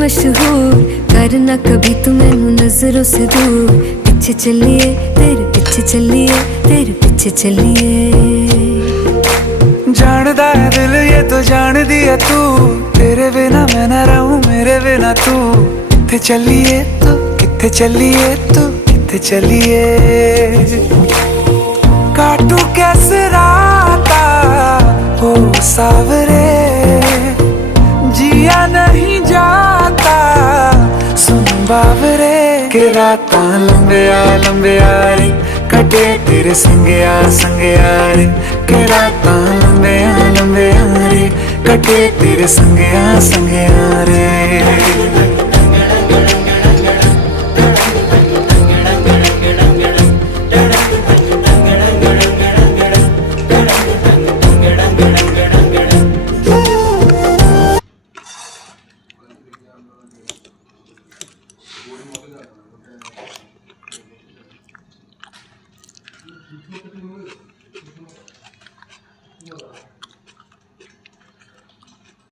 मशहूर, करना कभी तू मैनू नजरों से दूर। पीछे चलिए तेरे पीछे चलिए, तेरे पीछे चलिए। जानदा है दिल ये तो जान दिया तू, तेरे बिना मैं ना रहूं मेरे बिना तू। किथे चलिए तू, किथे चलिए तू, किथे चलिए। काटू कैसे राता हो सावरे, जिया नहीं जाता सुन बावरे। के रातां लंबिया लंबिया रे, कटे तेरे संगया संगया रे। के रातां लंबिया लंबिया रे, कटे तेरे संगया संगया रे। Thank you.